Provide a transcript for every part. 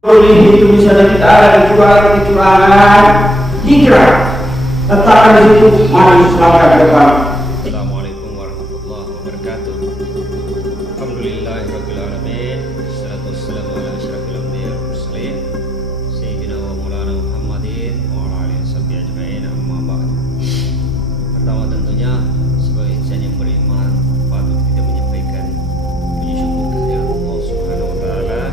Boleh itu bisa ada kecurangan hijrah. Letakkan di situ, mari selamat ke depan. Assalamualaikum warahmatullahi wabarakatuh. Alhamdulillahirabbil alamin. Wassalatu wassalamu ala asyrafil anbiya'i wal mursalin sayyidina wa maulana Muhammadin wa ala alihi washabbihi ajma'in. Amma ba'd. Pertama tentunya sebagai insan yang beriman patut kita menyampaikan puji syukur kehadirat Allah Subhanahu wa taala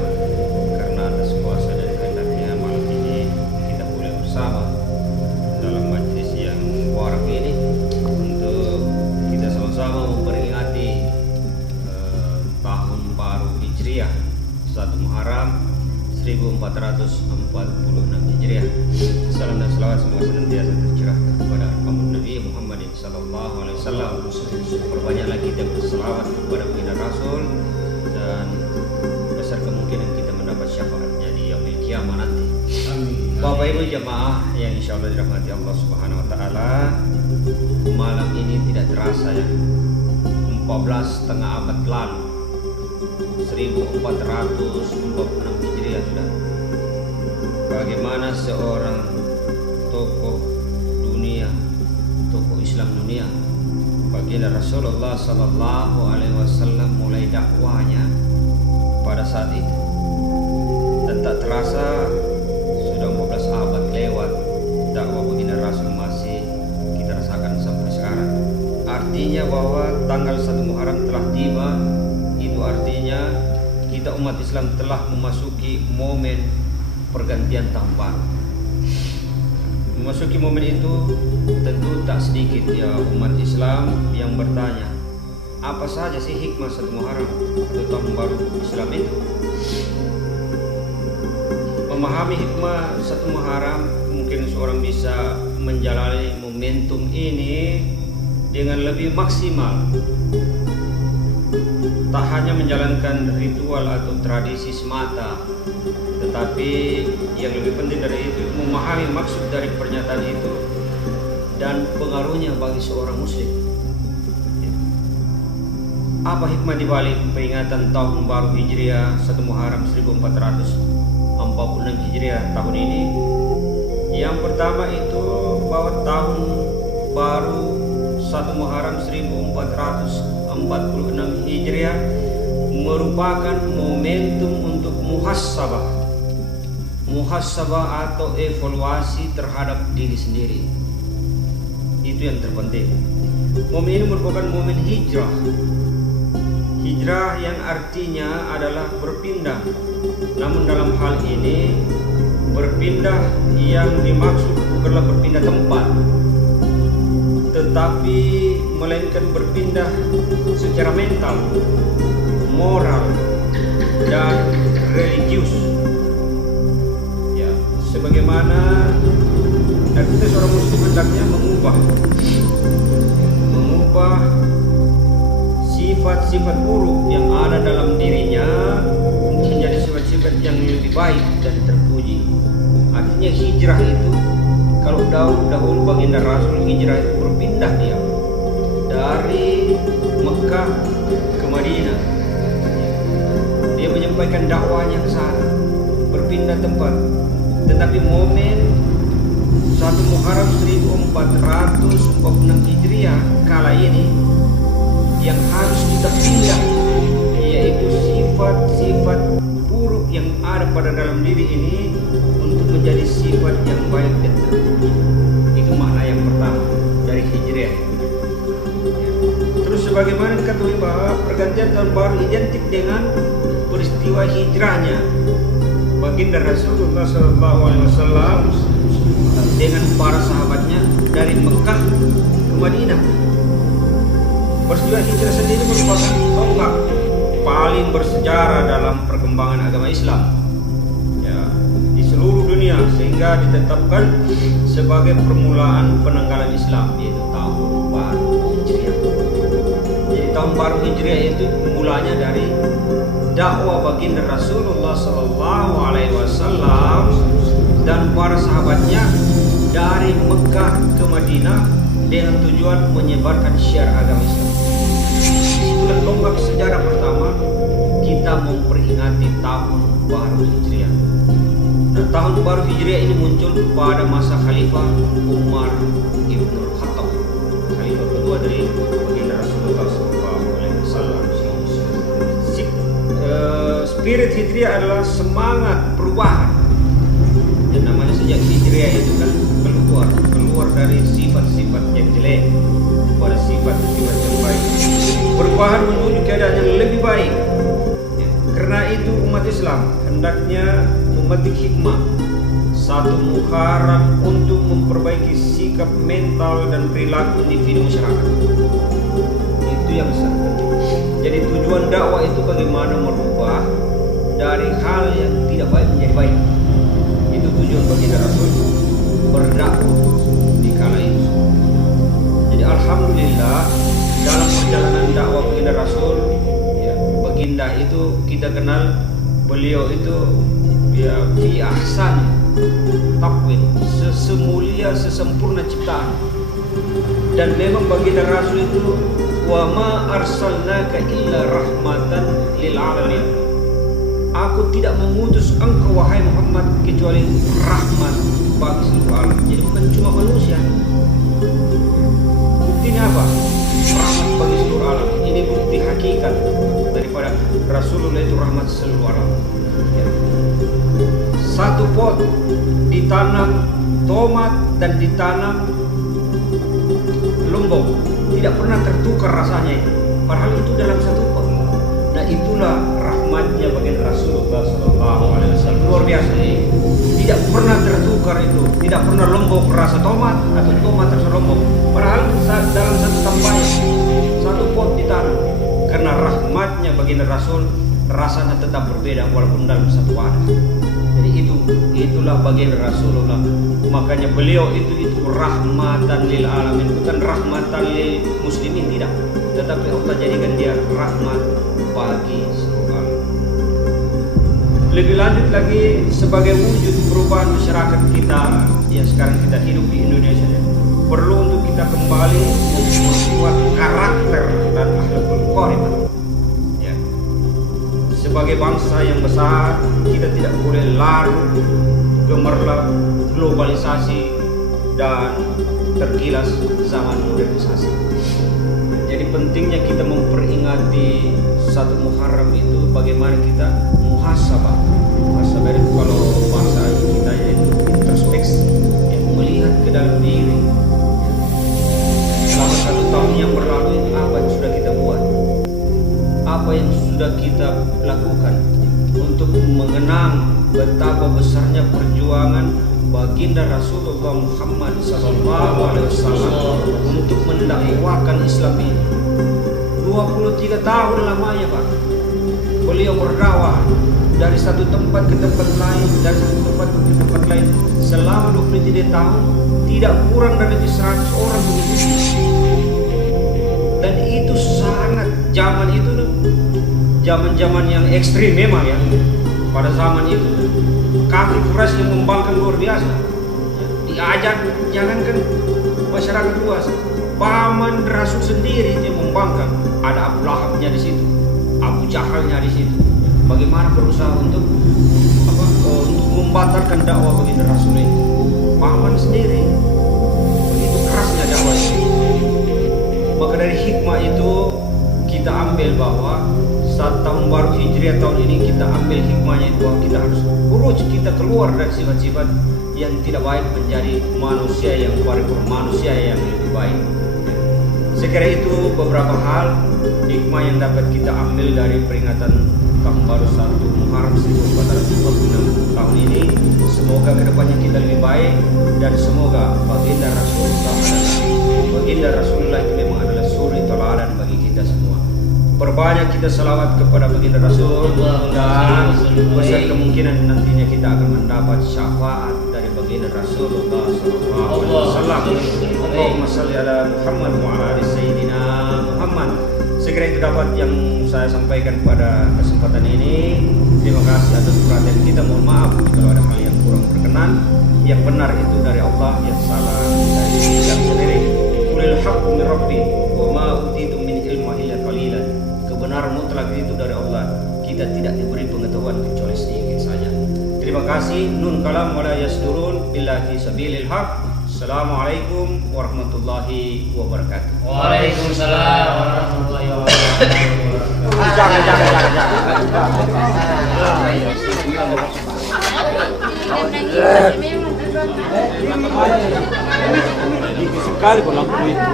karena atas kuasa dan kehendaknya malam ini kita boleh bersama dalam majlis yang mubarak ini untuk kita sama-sama memperingati tahun baru Hijriah 1 Muharram 1446 Hijriah. Salam dan selawat semoga senantiasa tercurahkan kepada Arhamun Nabi Muhammad sallallahu alaihi wasallam. Perbanyaklah kita berselawat kepada baginda Rasul dan besar kemungkinan kita mendapat syafaatnya di yaumil kiamah nanti. Bapak Ibu jemaah yang insya Allah dirahmati Allah Subhanahu Wa Taala, malam ini tidak terasa ya, 14 setengah abad lalu, 1446 Hijriah sudah. Bagaimana seorang tokoh dunia, tokoh Islam dunia, baginda Rasulullah Sallallahu Alaihi Wasallam mulai dakwanya pada saat itu, dan tak terasa sudah 14 abad lewat, dakwah baginda Rasul masih kita rasakan sampai sekarang. Artinya bahwa tanggal 1 Muharram telah tiba. Itu artinya kita umat Islam telah memasuki momen pergantian tahun baru. Memasuki momen itu tentu tak sedikit ya umat Islam yang bertanya, apa saja sih hikmah 1 Muharram atau tahun baru Islam itu? Memahami hikmah 1 Muharram, mungkin seorang bisa menjalani momentum ini dengan lebih maksimal. Tak hanya menjalankan ritual atau tradisi semata, tetapi yang lebih penting dari itu memahami maksud dari pernyataan itu dan pengaruhnya bagi seorang muslim. Apa hikmah dibalik peringatan tahun baru Hijriah 1 Muharram 1446 Hijriah tahun ini? Yang pertama itu bahwa tahun baru 1 Muharram 1446 Hijriah merupakan momentum untuk muhasabah atau evaluasi terhadap diri sendiri. Itu yang terpenting. Momen ini merupakan momen hijrah. Hijrah yang artinya adalah berpindah. Namun dalam hal ini berpindah yang dimaksud bukanlah berpindah tempat, tetapi melainkan berpindah secara mental, moral, dan religius. Ya, sebagaimana dan kita seorang muslim hendaknya mengubah sifat-sifat buruk yang ada dalam dirinya menjadi sifat-sifat yang lebih baik dan terpuji. Artinya hijrah itu, kalau dahulu baginda Rasul hijrah itu berpindah dia dari Mekah ke Madinah. Dia menyampaikan dakwanya ke sana, berpindah tempat. Tetapi momen 1 Muharram 1446 Hijriah kala ini yang harus kita pindah, yaitu sifat-sifat buruk yang ada pada dalam diri ini untuk menjadi sifat yang baik dan terpuji. Itu makna yang pertama dari Hijriah. Terus sebagaimana diketahui bahwa pergantian tahun baru identik dengan peristiwa hijrahnya baginda Rasulullah SAW dengan para sahabatnya dari Mekah ke Madinah. Peristiwa hijrah sendiri merupakan tonggak paling bersejarah dalam perkembangan agama Islam ya, di seluruh dunia, sehingga ditetapkan sebagai permulaan penanggalan Islam, yaitu tahun baru Hijriah. Jadi tahun baru Hijriah itu mulanya dari dakwah baginda Rasulullah SAW dan para sahabatnya dari Mekah ke Madinah dengan tujuan menyebarkan syiar agama Islam. Itulah tonggak sejarah pertama kita memperingati tahun baru Hijriah. Tahun baru Hijriah ini muncul pada masa Khalifah Umar ibn Khattab, Khalifah kedua dari baginda Rasulullah SAW. Spirit Hijriah adalah semangat perubahan. Dan namanya sejak Hijriah itu kan keluar dari sifat-sifat yang jelek pada sifat-sifat yang baik. Perubahan menuju keadaan yang lebih baik. Karena itu umat Islam hendaknya memetik hikmah satu Muharram untuk memperbaiki sikap mental dan perilaku individu masyarakat. Itu yang sangat penting. Jadi tujuan dakwah itu bagaimana merubah dari hal yang tidak baik menjadi baik. Itu tujuan baginda Rasul berdakwah di kala itu. Jadi alhamdulillah dalam perjalanan dakwah baginda Rasul, ya, baginda itu kita kenal beliau itu ya fi ahsan taqwim, semulia sesempurna ciptaan. Dan memang baginda Rasul itu wa ma arsalnaka illa rahmatan lil alamin. Aku tidak mengutus engkau wahai Muhammad kecuali rahmat bagi seluruh alam. Jadi bukan cuma manusia. Buktinya apa? Rahmat bagi seluruh alam. Ini bukti hakikat daripada Rasulullah itu rahmat seluruh alam. Ya. Satu pot ditanam tomat dan ditanam lombok, tidak pernah tertukar rasanya itu. Padahal itu dalam satu pot. Nah itulah rahmatnya baginda Rasulullah SAW, luar biasa. Tidak pernah tertukar itu, tidak pernah lombok rasa tomat atau tomat rasa lombok. Padahal dalam satu sampaian, satu pot ditanam. Karena rahmatnya baginda Rasul rasanya tetap berbeda walaupun dalam satu wadah. Jadi itulah baginda Rasulullah. Makanya beliau itu rahmatan lil alamin, bukan rahmatan lil muslimin, tidak. Tetapi Allah jadikan dia rahmat bagi seluruh alam. Lebih lanjut lagi sebagai wujud perubahan masyarakat kita yang sekarang kita hidup di Indonesia, perlu untuk kita kembali membuat karakter dan akhlakul karimah. Ya. Sebagai bangsa yang besar, kita tidak boleh larut gemerlap globalisasi dan tergilas zaman modernisasi. Jadi pentingnya kita memperingati satu Muharram itu bagaimana kita muhasabah. Muhasabah itu kalau bahasa kita yaitu introspeksi, yang melihat ke dalam diri. Selama 1 tahun yang berlalu itu apa yang sudah kita buat? Apa yang sudah kita lakukan untuk mengenang betapa besarnya perjuangan baginda Rasulullah Muhammad SAW untuk mendakwakan Islam ini. 23 tahun lamanya Pak. Beliau berdakwah dari satu tempat ke tempat lain, dari satu tempat ke tempat lain selama 23 tahun, tidak kurang dari 100 orang begitu. Dan itu sangat zaman itu zaman yang ekstrim memang ya. Pada zaman itu kafir Quraisy yang membangkang luar biasa. Diajak jangankan masyarakat luas, paman Rasul sendiri yang membangkang. Ada Abu Lahabnya di situ, Abu Jahalnya di situ. Bagaimana berusaha untuk membatalkan dakwah baginda Rasul itu? Paman sendiri. Begitu kerasnya dakwah itu. Maka dari hikmah itu kita ambil bahwa saat tahun baru Hijriah tahun ini kita ambil hikmahnya itu bahwa kita harus urus, kita keluar dari sifat-sifat yang tidak baik menjadi manusia yang paripurna, manusia yang lebih baik. Saya kira itu beberapa hal hikmah yang dapat kita ambil dari peringatan tahun baru 1 Muharram 1446 tahun ini. Semoga kedepannya kita lebih baik dan semoga baginda Rasulullah itu memang adalah suri teladan bagi kita semua. Perbanyak kita salawat kepada baginda Rasul dan besar kemungkinan nantinya kita akan mendapat syafaat dari baginda Rasulullah SAW. Allahumma salli ala Muhammad wa ala ali sayyidina Muhammad. Segera itu dapat yang saya sampaikan pada kesempatan ini. Terima kasih atas perhatian kita. Mohon maaf kalau ada hal yang kurang berkenan. Yang benar itu dari Allah, yang salah dari kita sendiri. Qulil haqqu min rabbi wa ma utitum min ilma illa qalilan. Kebenaran mutlak itu dari Allah. Kita tidak diberi pengetahuan kecuali sedikit saja. Terima kasih. Nun kalam wala yasdurun illa fi sabilil haq. Assalamualaikum warahmatullahi wabarakatuh. Waalaikumsalam warahmatullahi wabarakatuh. Sekali kalau lampu itu